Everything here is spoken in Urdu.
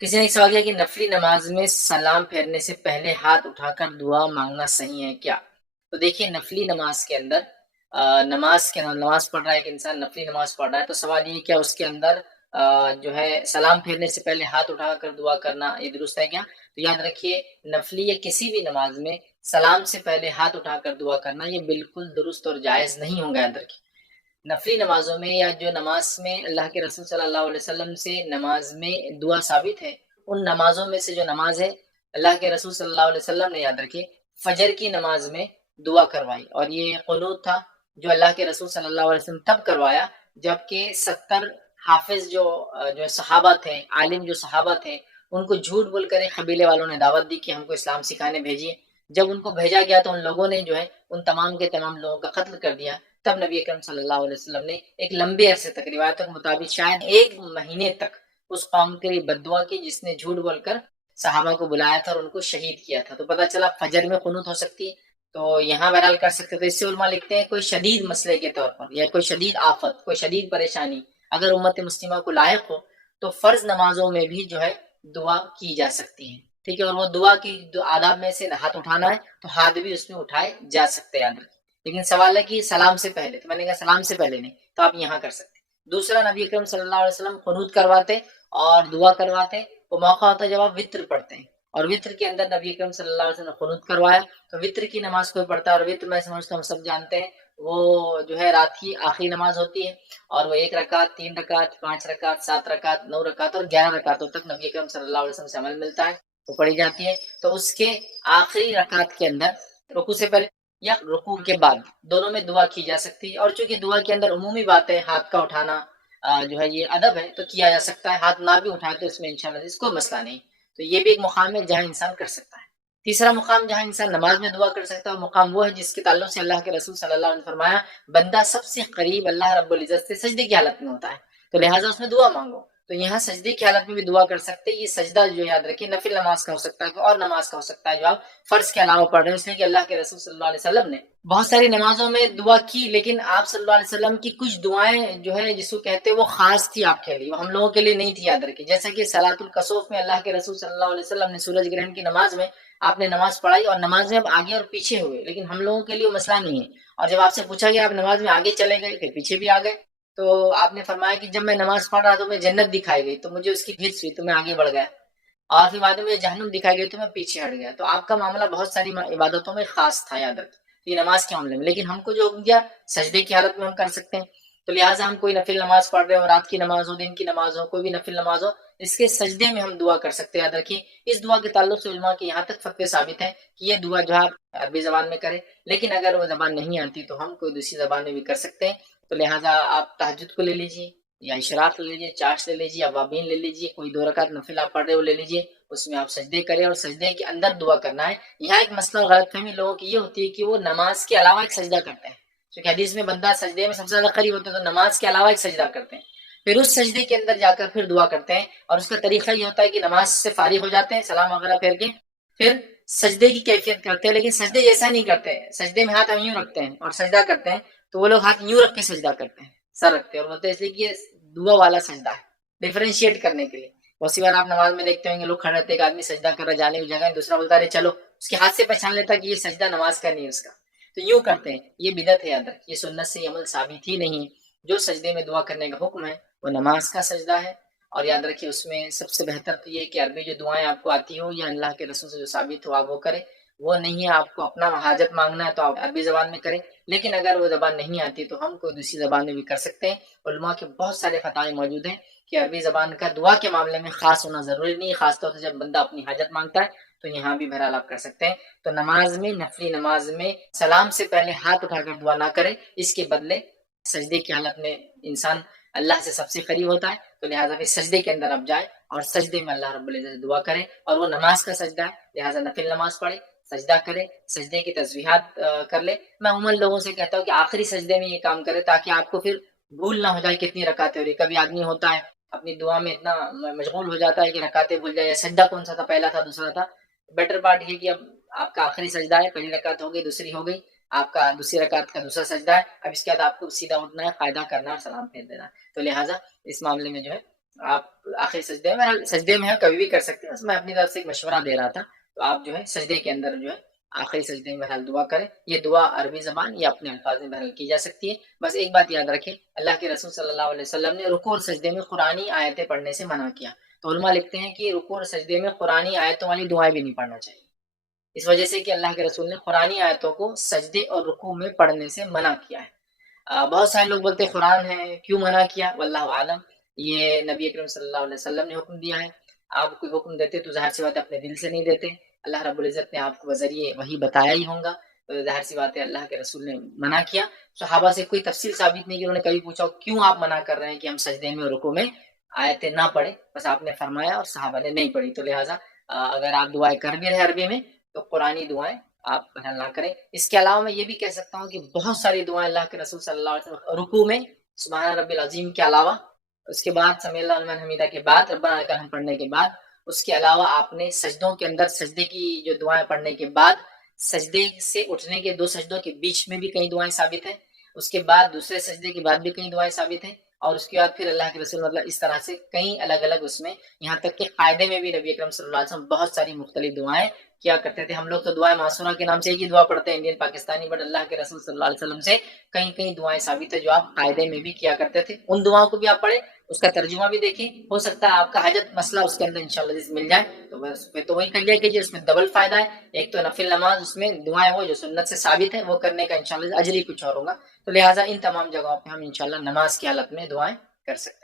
کسی نے ایک سوال کیا کہ نفلی نماز میں سلام پھیرنے سے پہلے ہاتھ اٹھا کر دعا مانگنا صحیح ہے کیا؟ تو دیکھیے نفلی نماز کے اندر نماز پڑھ رہا ہے ایک انسان، نفلی نماز پڑھ رہا ہے، تو سوال یہ کیا اس کے اندر جو ہے سلام پھیرنے سے پہلے ہاتھ اٹھا کر دعا کرنا یہ درست ہے کیا؟ تو یاد رکھیے نفلی یا کسی بھی نماز میں سلام سے پہلے ہاتھ اٹھا کر دعا کرنا یہ بالکل درست اور جائز نہیں ہوگا. یاد رکھیے نفلی نمازوں میں یا جو نماز میں اللہ کے رسول صلی اللہ علیہ وسلم سے نماز میں دعا ثابت ہے، ان نمازوں میں سے جو نماز ہے اللہ کے رسول صلی اللہ علیہ وسلم نے یاد رکھے فجر کی نماز میں دعا کروائی، اور یہ قنوت تھا جو اللہ کے رسول صلی اللہ علیہ وسلم تب کروایا جبکہ 70 حافظ جو صحابہ تھے، عالم جو صحابہ تھے، ان کو جھوٹ بول کر ایک قبیلے والوں نے دعوت دی کہ ہم کو اسلام سکھانے بھیجیے. جب ان کو بھیجا گیا تو ان لوگوں نے جو ہے ان تمام کے تمام لوگوں کا قتل کر دیا. تب نبی اکرم صلی اللہ علیہ وسلم نے ایک لمبے عرصے تک، روایتوں کے مطابق شاید 1 مہینے تک اس قوم کے لیے بد دعا کی جس نے جھوٹ بول کر صحابہ کو بلایا تھا اور ان کو شہید کیا تھا. تو پتہ چلا فجر میں قنوت ہو سکتی ہے، تو یہاں بہرحال کر سکتے. تو اس سے علماء لکھتے ہیں کوئی شدید مسئلے کے طور پر یا کوئی شدید آفت، کوئی شدید پریشانی اگر امت مسلمہ کو لاحق ہو تو فرض نمازوں میں بھی جو ہے دعا کی جا سکتی ہے. ٹھیک ہے، اور وہ دعا کی آداب میں سے ہاتھ اٹھانا ہے تو ہاتھ بھی اس میں اٹھائے جا سکتے ہیں. لیکن سوال ہے کہ سلام سے پہلے، تو میں نے کہا سلام سے پہلے نہیں، تو آپ یہاں کر سکتے. دوسرا، نبی اکرم صلی اللہ علیہ وسلم قنوت کرواتے اور دعا کرواتے. وہ موقع ہوتا ہے جب آپ وطر پڑھتے ہیں، اور وطر کے اندر نبی اکرم صلی اللہ علیہ وسلم نے قنوت کروایا. تو وطر کی نماز کوئی پڑھتا ہے، اور وطر میں سمجھتا ہوں ہم سب جانتے ہیں وہ جو ہے رات کی آخری نماز ہوتی ہے، اور وہ 1 رکعت، 3 رکعت، 5 رکعت، 7 رکعت، 9 رکعت اور 11 رکعتوں تک نبی اکرم صلی اللہ علیہ وسلم سے عمل ملتا ہے، وہ پڑھی جاتی ہے. تو اس کے آخری رکعت کے اندر رکوع سے پہلے یا رکوع کے بعد دونوں میں دعا کی جا سکتی ہے. اور چونکہ دعا کے اندر عمومی بات ہے، ہاتھ کا اٹھانا جو ہے یہ ادب ہے تو کیا جا سکتا ہے. ہاتھ نہ بھی اٹھائے تو اس میں انشاءاللہ اس کوئی مسئلہ نہیں. تو یہ بھی ایک مقام ہے جہاں انسان کر سکتا ہے. تیسرا مقام جہاں انسان نماز میں دعا کر سکتا ہے، مقام وہ ہے جس کے تعلق سے اللہ کے رسول صلی اللہ علیہ وسلم نے فرمایا بندہ سب سے قریب اللہ رب العزت سے سجدے کی حالت میں ہوتا ہے، تو لہٰذا اس میں دعا مانگو. تو یہاں سجدے کی حالت میں بھی دعا کر سکتے. یہ سجدہ جو یاد رکھیے نفل نماز کا ہو سکتا ہے اور نماز کا ہو سکتا ہے جو آپ فرض کے علاوہ پڑھ رہے ہیں، اس لیے کہ اللہ کے رسول صلی اللہ علیہ وسلم نے بہت ساری نمازوں میں دعا کی، لیکن آپ صلی اللہ علیہ وسلم کی کچھ دعائیں جو ہے جس کو کہتے ہیں وہ خاص تھی آپ کے لیے، وہ ہم لوگوں کے لیے نہیں تھی. یاد رکھیے جیسا کہ صلاۃ الکسوف میں اللہ کے رسول صلی اللہ علیہ وسلم نے سورج گرہن کی نماز میں آپ نے نماز پڑھائی اور نماز میں اب آگے اور پیچھے ہوئے، لیکن ہم لوگوں کے لیے وہ مسئلہ نہیں ہے. اور جب آپ سے پوچھا گیا آپ نماز میں آگے چلے گئے پھر پیچھے بھی آ گئے، تو آپ نے فرمایا کہ جب میں نماز پڑھ رہا تو میں جنت دکھائی گئی تو مجھے اس کی ہرس ہوئی تو میں آگے بڑھ گیا، اور پھر بعد میں جہنم دکھائی گئی تو میں پیچھے ہٹ گیا. تو آپ کا معاملہ بہت ساری عبادتوں میں خاص تھا، یاد رکھیں یہ نماز کے معاملے میں. لیکن ہم کو جو حکم دیا سجدے کی حالت میں ہم کر سکتے ہیں، تو لہٰذا ہم کوئی نفل نماز پڑھ رہے ہو، رات کی نماز ہو، دن کی نماز ہو، کوئی بھی نفل نماز ہو، اس کے سجدے میں ہم دعا کر سکتے ہیں. یاد رکھیے اس دعا کے تعلق سے علماء کے یہاں تک فتوے ثابت ہیں کہ یہ دعا جو آپ عربی زبان میں کریں، لیکن اگر وہ زبان نہیں آتی تو ہم کوئی دوسری زبان میں بھی کر سکتے ہیں. تو لہٰذا آپ تہجد کو لے لیجیے یا اشراق لے لیجیے، چاشت لے لیجیے، اوابین لے لیجیے، کوئی 2 رکعت نفل آپ پڑھ رہے ہو لے لیجیے، اس میں آپ سجدے کریں اور سجدے کے اندر دعا کرنا ہے. یہاں ایک مسئلہ غلط فہمی لوگوں کی یہ ہوتی ہے کہ وہ نماز کے علاوہ ایک سجدہ کرتے ہیں، کیونکہ حدیث میں بندہ سجدے میں سب سے زیادہ قریب ہوتا ہے تو نماز کے علاوہ ایک سجدہ کرتے ہیں، پھر اس سجدے کے اندر جا کر پھر دعا کرتے ہیں. اور اس کا طریقہ یہ ہوتا ہے کہ نماز سے فارغ ہو جاتے ہیں سلام وغیرہ پھیر کے پھر سجدے کی کیفیت کرتے ہیں، لیکن سجدے جیسا نہیں کرتے. سجدے میں ہاتھ ہم یوں رکھتے ہیں اور سجدہ کرتے ہیں، تو وہ لوگ ہاتھ یوں رکھ کے سجدہ کرتے ہیں، سر رکھتے ہیں، اور بولتے ہیں اس لیے کہ یہ دعا والا سجدہ ہے، ڈیفرینشیٹ کرنے کے لیے. بہت سی بار آپ نماز میں دیکھتے ہوں گے لوگ کھڑے رہتے ہیں، ایک آدمی سجدہ کر رہا ہے جانے کی جگہ دوسرا بولتا ہے چلو، اس کے ہاتھ سے پہچان لیتا کہ یہ سجدہ نماز کا نہیں ہے اس کا، تو یوں کرتے ہیں. یہ بدعت ہے، یاد رکھ یہ سنت سے یہ عمل ثابت ہی نہیں. جو سجدے میں دعا کرنے کا حکم ہے وہ نماز کا سجدہ ہے. اور یاد رکھیے اس میں سب سے بہتر تو یہ کہ عربی جو دعائیں آپ کو آتی ہو یا اللہ کے رسول سے جو ثابت ہو آپ وہ کریں. وہ نہیں ہے آپ کو اپنا حاجت مانگنا ہے تو آپ عربی زبان میں کریں، لیکن اگر وہ زبان نہیں آتی تو ہم کوئی دوسری زبان میں بھی کر سکتے ہیں. علماء کے بہت سارے فتوے موجود ہیں کہ عربی زبان کا دعا کے معاملے میں خاص ہونا ضروری نہیں ہے، خاص طور سے جب بندہ اپنی حاجت مانگتا ہے تو یہاں بھی بہرحال آپ کر سکتے ہیں. تو نماز میں، نفلی نماز میں سلام سے پہلے ہاتھ اٹھا کر دعا نہ کرے، اس کے بدلے سجدے کی حالت میں انسان اللہ سے سب سے قریب ہوتا ہے، تو لہٰذا پھر سجدے کے اندر آپ جائیں اور سجدے میں اللہ رب العزت دعا کریں. اور وہ نماز کا سجدہ ہے لہٰذا نفل نماز پڑھے، سجدہ کرے، سجدے کی تسبیحات کر لے. میں عموماً لوگوں سے کہتا ہوں کہ آخری سجدے میں یہ کام کرے تاکہ آپ کو پھر بھول نہ ہو جائے کتنی رکعتیں ہو رہی. کبھی آدمی ہوتا ہے اپنی دعا میں اتنا مشغول ہو جاتا ہے کہ رکعتیں بھول جائے، یا سجدہ کون سا تھا، پہلا تھا دوسرا تھا. بیٹر پارٹ یہ کہ اب آپ کا آخری سجدہ ہے، پہلی رکعت ہو گئی، دوسری ہو گئی، آپ کا دوسری رکعت کا دوسرا سجدہ ہے، اب اس کے بعد آپ کو سیدھا اٹھنا ہے، قاعدہ کرنا ہے اور سلام پھیر دینا ہے. تو لہٰذا اس معاملے میں جو ہے آپ آخری سجدے میں، سجدے میں ہے کبھی بھی کر سکتے ہیں، بس میں اپنی طرف سے ایک مشورہ دے رہا تھا، تو آپ جو ہے سجدے کے اندر جو ہے آخری سجدے میں بہرحال دعا کریں. یہ دعا عربی زبان یا اپنے الفاظ میں بہرحال کی جا سکتی ہے. بس ایک بات یاد رکھیں، اللہ کے رسول صلی اللہ علیہ وسلم نے رکوع اور سجدے میں قرآنی آیتیں پڑھنے سے منع کیا. تو علماء لکھتے ہیں کہ رکوع اور سجدے میں قرآنی آیتوں والی دعائیں بھی نہیں پڑھنا چاہیے، اس وجہ سے کہ اللہ کے رسول نے قرآنی آیتوں کو سجدے اور رکوع میں پڑھنے سے منع کیا ہے. بہت سارے لوگ بولتے ہیں قرآن ہے کیوں منع کیا، واللہ عالم. یہ نبی اکرم صلی اللہ علیہ وسلم نے حکم دیا ہے. آپ کوئی حکم دیتے تو ظاہر سی بات ہے اپنے دل سے نہیں دیتے، اللہ رب العزت نے آپ کو بذریعے وہی بتایا ہی ہوگا، تو ظاہر سی بات ہے اللہ کے رسول نے منع کیا. صحابہ سے کوئی تفصیل ثابت نہیں کہ انہوں نے کبھی پوچھا کیوں آپ منع کر رہے ہیں کہ ہم سجدے میں اور رکوع میں آیتیں نہ پڑھیں، بس آپ نے فرمایا اور صحابہ نے نہیں پڑھی. تو لہٰذا اگر آپ دعائیں کر بھی رہے عربی میں تو قرآنی دعائیں آپ بہرحال نہ کریں. اس کے علاوہ میں یہ بھی کہہ سکتا ہوں کہ بہت ساری دعائیں اللہ کے رسول صلی اللہ علیہ وسلم رکوع میں سبحان رب العظیم کے علاوہ، اس کے بعد سمیع اللہ لمن حمیدہ کے بعد، ربنا لک الحمد پڑھنے کے بعد، اس کے علاوہ آپ نے سجدوں کے اندر سجدے کی جو دعائیں پڑھنے کے بعد، سجدے سے اٹھنے کے 2 سجدوں کے بیچ میں بھی کئی دعائیں ثابت ہیں، اس کے بعد دوسرے سجدے کے بعد بھی کئی دعائیں ثابت ہیں، اور اس کے بعد پھر اللہ کے رسول مطلب اس طرح سے کئی الگ الگ اس میں، یہاں تک کہ قاعدے میں بھی نبی اکرم صلی اللہ علیہ وسلم بہت ساری مختلف دعائیں کیا کرتے تھے. ہم لوگ تو دعائیں معصورہ کے نام سے ایک ہی دعا پڑھتے ہیں انڈین پاکستانی، بٹ اللہ کے رسول صلی اللہ علیہ وسلم سے کئی کئی دعائیں ثابت ہے جو آپ قاعدے میں بھی کیا کرتے تھے. ان دعاؤں کو بھی آپ پڑھیں، اس کا ترجمہ بھی دیکھیں، ہو سکتا ہے آپ کا حاجت مسئلہ اس کے اندر انشاءاللہ مل جائے، تو بس پھر تو وہی کر لیا کیجیے، اس میں ڈبل فائدہ ہے. ایک تو نفل نماز اس میں دعائیں وہ جو سنت سے ثابت ہے وہ کرنے کا انشاءاللہ اجر ہی کچھ اور ہوگا. تو لہٰذا ان تمام جگہوں پہ ہم انشاءاللہ نماز کی حالت میں دعائیں کر سکتے ہیں.